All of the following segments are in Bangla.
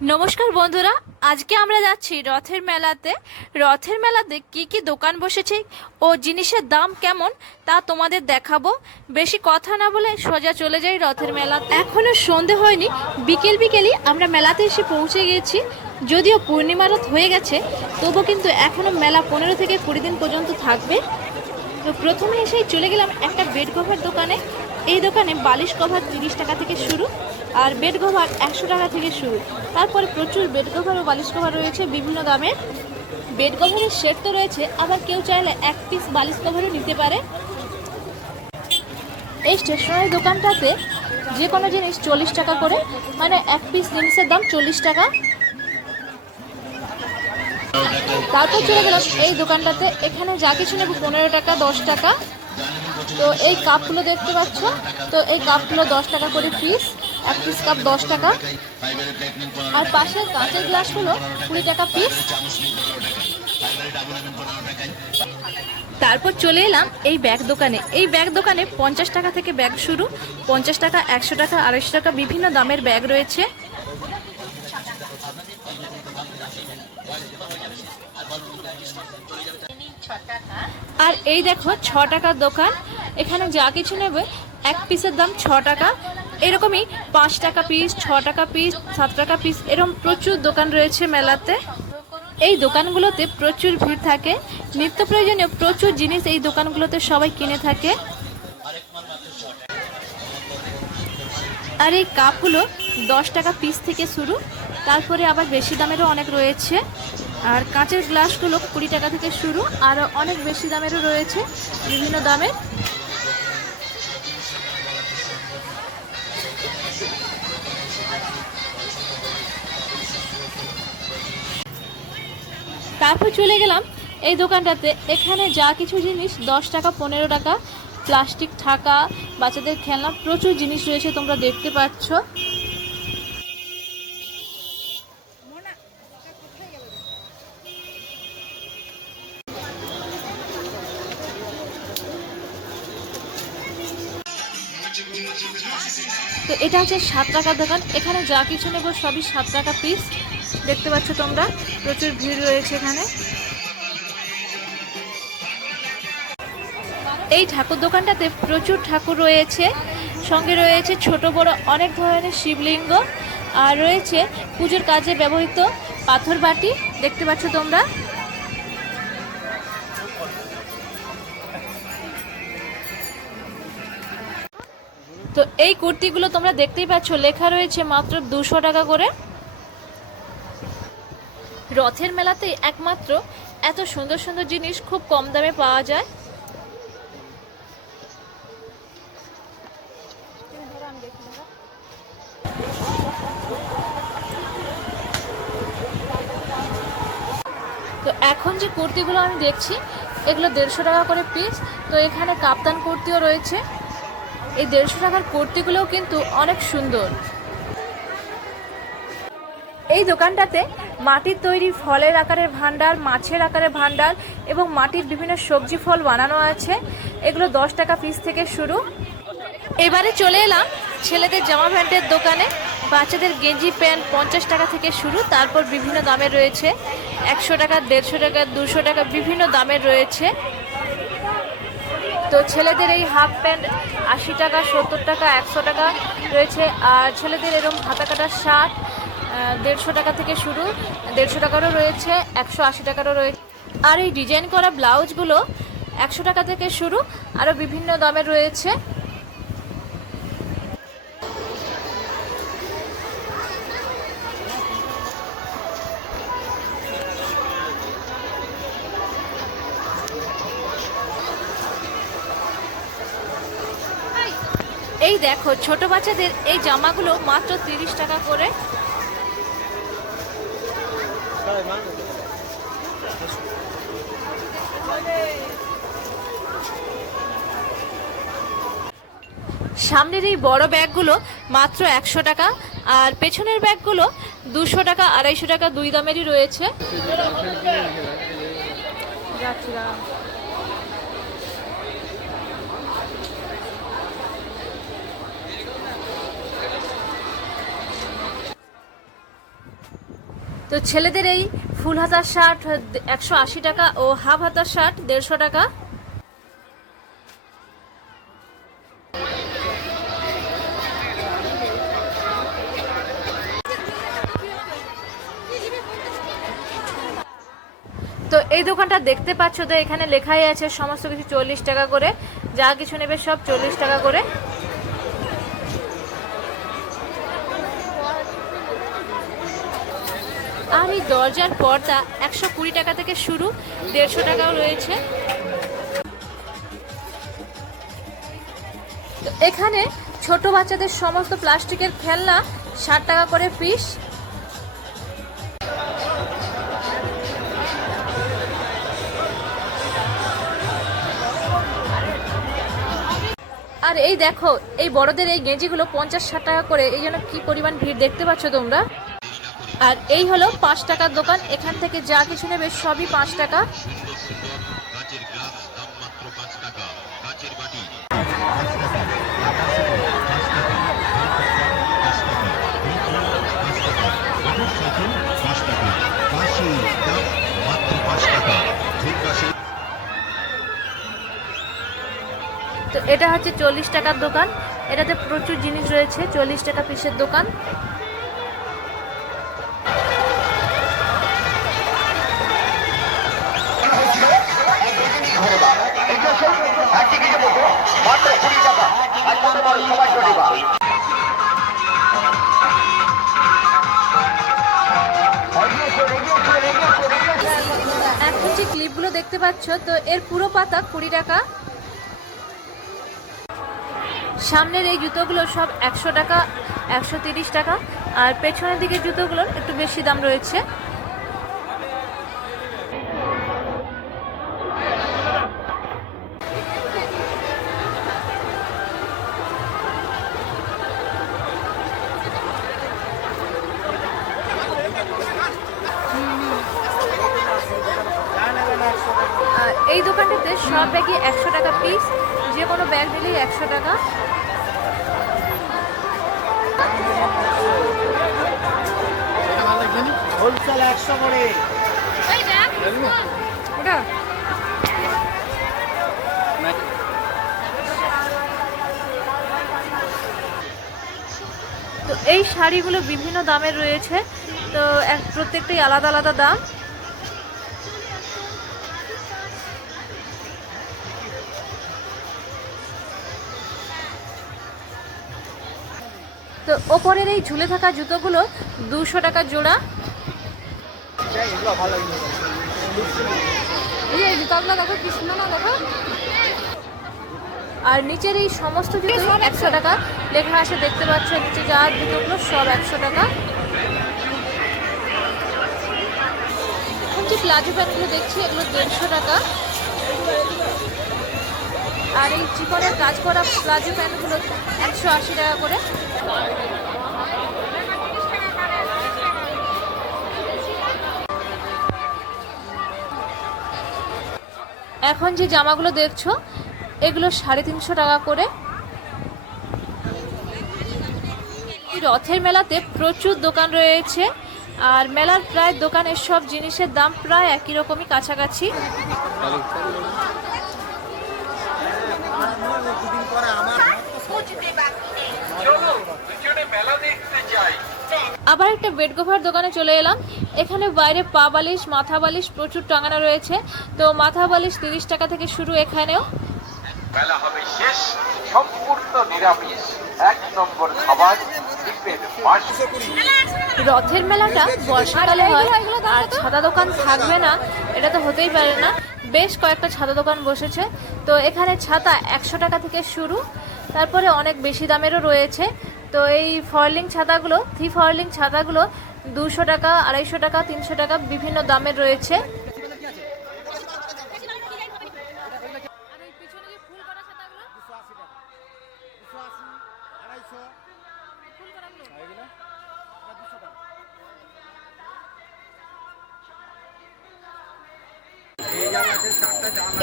নমস্কার বন্ধুরা, আজকে আমরা যাচ্ছি রথের মেলাতে। রথের মেলাতে কি কি দোকান বসেছে ও জিনিসের দাম কেমন তা তোমাদের দেখাবো। বেশি কথা না বলে সোজা চলে যাই রথের মেলাতে। এখনো সন্ধে হয়নি, বিকেলই আমরা মেলাতে এসে পৌঁছে গেছি। যদিও পূর্ণিমা রথ হয়ে গেছে, তবু কিন্তু এখনো মেলা 15 থেকে 20 দিন পর্যন্ত থাকবে। তো প্রথমে এসেই চলে গেলাম একটা বেড কভার দোকানে। এই দোকানে বালিশ কভার 30 টাকা থেকে শুরু, আর বেড কভার 100 টাকা থেকে শুরু। তারপরে প্রচুর বেড কভার ও বালিশ কভার রয়েছে বিভিন্ন দামের। বেড কভারের সেট তো রয়েছে, আবার কেউ চাইলে এক পিস বালিশ কভারও নিতে পারে। এই স্টেশনারি দোকানটাতে যে কোনো জিনিস 40 টাকা করে, মানে এক পিস জিনিসের দাম 40 টাকা। তারপর চলে গেলাম এই দোকানটাতে। এখানে যা কিছু নেব 15 টাকা 10 টাকা। তো এই কাপগুলো দেখতে পাচ্ছ, তো এই কাপগুলো 10 টাকা করে পিস, এক পিস কাপ 10 টাকা। আর পাশের কাঁচের গ্লাসগুলো 20 টাকা পিস। তারপর চলে এলাম এই ব্যাগ দোকানে। এই ব্যাগ দোকানে 50 টাকা থেকে ব্যাগ শুরু, 50 টাকা, 100 টাকা, 250 টাকা বিভিন্ন দামের ব্যাগ রয়েছে। আর এই দেখো 6 টাকার দোকান। এখানে যা কিছু নেবে এক পিসের দাম 6 টাকা। এরকমই 5 টাকা পিস, 6 টাকা পিস, 7 টাকা পিস, এরকম প্রচুর দোকান রয়েছে মেলাতে। এই দোকানগুলোতে প্রচুর ভিড় থাকে, নিত্য প্রয়োজনীয় প্রচুর জিনিস এই দোকানগুলোতে সবাই কিনে থাকে। আর এই কাপগুলো 10 টাকা পিস থেকে শুরু, তারপরে আবার বেশি দামেরও অনেক রয়েছে। আর কাঁচের গ্লাসগুলো 20 টাকা থেকে শুরু, আর অনেক বেশি দামেরও রয়েছে বিভিন্ন দামের। তারপর চলে গেলাম এই দোকানটাতে। এখানে যা কিছু জিনিস 10 টাকা 15 টাকা, প্লাস্টিক ঢাকা, বাচ্চাদের খেলনা, প্রচুর জিনিস রয়েছে তোমরা দেখতে পাচ্ছ। তো এটা হচ্ছে 7 টাকার দোকান। এখানে যা কিছু নেব সবই 7 টাকা পিস, দেখতে পাচ্ছ তোমরা। প্রচুর ভিড় রয়েছে এখানে। এই ঠাকুর দোকানটাতে প্রচুর ঠাকুর রয়েছে, সঙ্গে রয়েছে ছোট বড় অনেক ধরনের শিবলিঙ্গ, আর রয়েছে পুজোর কাজে ব্যবহৃত পাথর বাটি, দেখতে পাচ্ছ তোমরা। তো এই কুর্তিগুলো তোমরা দেখতেই পাচ্ছ, লেখা রয়েছে মাত্র 200 টাকা করে। রথের মেলাতে একমাত্র এত সুন্দর সুন্দর জিনিস খুব কম দামে পাওয়া যায়। তো এখন যে কুর্তিগুলো আমি দেখছি এগুলো 150 টাকা করে পিস। তো এখানে কাপ্তান কুর্তিও রয়েছে। এই 150 টাকার কুর্তিগুলোও কিন্তু অনেক সুন্দর। এই দোকানটাতে মাটির তৈরি ফলের আকারের ভান্ডার, মাছের আকারের ভান্ডার এবং মাটির বিভিন্ন সবজি ফল বানানো আছে। এগুলো 10 টাকা পিস থেকে শুরু। এবারে চলে এলাম ছেলেদের জামা প্যান্টের দোকানে। বাচ্চাদের গেঞ্জি প্যান্ট 50 টাকা থেকে শুরু, তারপর বিভিন্ন দামের রয়েছে, 100 টাকা, 150 টাকা, 200 টাকা, বিভিন্ন দামের রয়েছে। তো ছেলেদের এই হাফ প্যান্ট 80 টাকা, 70 টাকা, 100 টাকা রয়েছে। আর ছেলেদের এরকম হাতা কাটা শার্ট 150 টাকা থেকে শুরু, 150 টাকারও রয়েছে, 180 টাকারও রয়েছে। আর এই ডিজাইন করা ব্লাউজগুলো 100 টাকা থেকে শুরু, আরও বিভিন্ন দামের রয়েছে। এই দেখো ছোট বাচ্চাদের এই জামাগুলো মাত্র 30 টাকা করে। সামনের এই বড় ব্যাগগুলো মাত্র 100 টাকা, আর পেছনের ব্যাগগুলো 200 টাকা, 250 টাকা, দুই দামেরই রয়েছে। তো ছেলেদের এই ফুল হাতার শার্ট 180 টাকা ও হাফ হাতার শার্ট 150 টাকা। তো এই দোকানটা দেখতে পাচ্ছ, তো এখানে লেখাই আছে সমস্ত কিছু 40 টাকা করে, যা কিছু নেবে সব 40 টাকা করে। আর এই দরজার পর্দা 120 টাকা থেকে শুরু, 150 টাকাও রয়েছে। তো এখানে ছোট বাচ্চাদের সমস্ত প্লাস্টিকের খেলনা 60 টাকা করে পিস। আর এই দেখো, এই বড়দের এই গেঞ্জিগুলো 50-60 টাকা করে, এই জন্য কি পরিমাণ ভিড় দেখতে পাচ্ছ তোমরা। আর এই হলো 5 টাকার দোকান, এখান থেকে যা কিছু নেবে সবই 5 টাকা। তো এটা হচ্ছে 40 টাকার দোকান, এটাতে প্রচুর জিনিস রয়েছে, 40 টাকা পিসের দোকান। এখন যে ক্লিপগুলো দেখতে পাচ্ছ, তো এর পুরো পাতা 20 টাকা। সামনের এই জুতোগুলো সব 100 টাকা, 130 টাকা। আর পেছনের দিকে জুতোগুলোর একটু বেশি দাম রয়েছে। এই দোকানটাতে সব ব্যাগই 100 টাকা পিস, যে কোনো ব্যাগ নিলেই 100 টাকা। হোলসেল 100 করে। তো এই শাড়িগুলো বিভিন্ন দামের রয়েছে, তো প্রত্যেকটাই আলাদা আলাদা দাম। তো ওপরের এই ঝুলে থাকা জুতোগুলো 200 টাকা জোড়া। এই জুতোগুলো দেখো কি সুন্দর না, দেখো। আর নিচের এই সমস্ত জুতো 100 টাকা লেখা আছে, দেখতে পাচ্ছ নিচে যা জুতোগুলো সব 100 টাকা। এখন যে প্লাজো প্যান্টগুলো দেখছি এগুলো 150 টাকা। আর এই চিকনের কাজ করা প্লাজো প্যান্টগুলো 180 টাকা করে। এখন যে জামাগুলো দেখছো এগুলো 350 টাকা করে। রথের মেলাতে প্রচুর দোকান রয়েছে, আর মেলার প্রায় দোকানের সব জিনিসের দাম প্রায় একই রকমই, কাছাকাছি। আবার একটা বেড কভার দোকানে চলে এলাম। এখানে বাইরে পা বালিশ, মাথা বালিশ প্রচুর টাঙানো রয়েছে। তো মাথা বালিশ 30 টাকা থেকে শুরু। এখানেও মেলা হবে শেষ, সম্পূর্ণ নিরামিষ, 1 নম্বর খাবার। রথের মেলাটা বর্ষাকালে হয়, আর ছাতা দোকান থাকবে না এটা তো হতেই পারে না। বেশ কয়েকটা ছাতা দোকান বসেছে। তো এখানে ছাতা 100 টাকা থেকে শুরু, তারপরে অনেক বেশি দামেরও রয়েছে। তো এই ফয়েলিং ছাতাগুলো, ফয়েলিং ছাতাগুলো 200 টাকা, 250 টাকা, 300 টাকা বিভিন্ন দামের রয়েছে।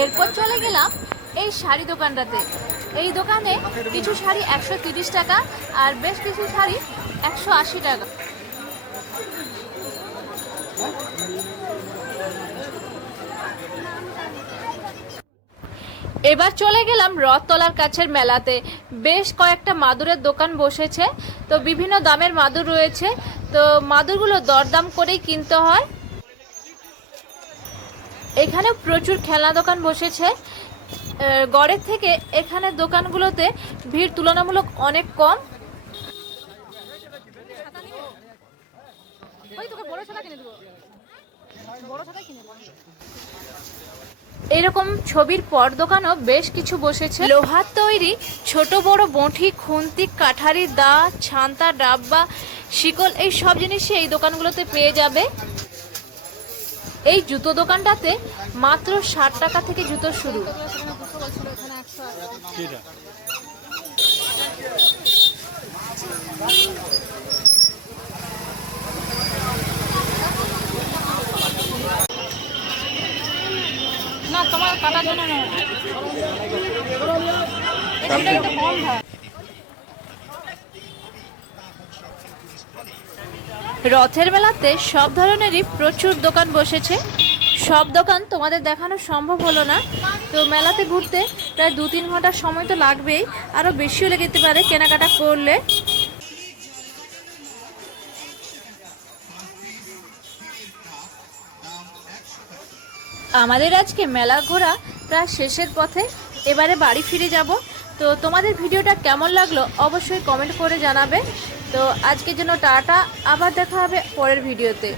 এরপর চলে গেলাম এই শাড়ি দোকানটাতে। এই দোকানে কিছু শাড়ি 130 টাকা, আর বেশ কিছু শাড়ি 180 টাকা। এবার চলে গেলাম রথতলার কাছের মেলাতে। বেশ কয়েকটা মাদুরের দোকান বসেছে, তো বিভিন্ন দামের মাদুর রয়েছে, তো মাদুরগুলো দরদাম করেই কিনতে হয়। এখানে প্রচুর খেলনা দোকান বসেছে। গড়ের থেকে এখানে দোকানগুলোতে ভিড় তুলনামূলক অনেক কম। এরকম ছবির পর দোকানও বেশ কিছু বসেছে। লোহার তৈরি ছোট বড় বঁটি, খুন্তি, কাঠারি, দা, ছান্তা, ডাব্বা, শিকল, এই সব জিনিসই এই দোকানগুলোতে পেয়ে যাবে। এই জুতো দোকানটাতে মাত্র 60 টাকা থেকে জুতো শুরু। না, তোমার কাটার জন্য না, এটা একটু কম হয়। রথের মেলাতে সব ধরনেরই প্রচুর দোকান বসেছে। সব দোকান তোমাদের দেখানো সম্ভব হলো না, তো মেলাতে ঘুরতে প্রায় 2-3 ঘন্টা সময় তো লাগবেই, আরও বেশিও লেগে যেতে পারে কেনাকাটা করলে। আমাদের আজকে মেলা ঘোরা প্রায় শেষের পথে, এবারে বাড়ি ফিরে যাব। তো তোমাদের ভিডিওটা কেমন লাগলো অবশ্যই কমেন্ট করে জানাবে। তো আজকের জন্য টাটা, আবার দেখা হবে পরের ভিডিওতে।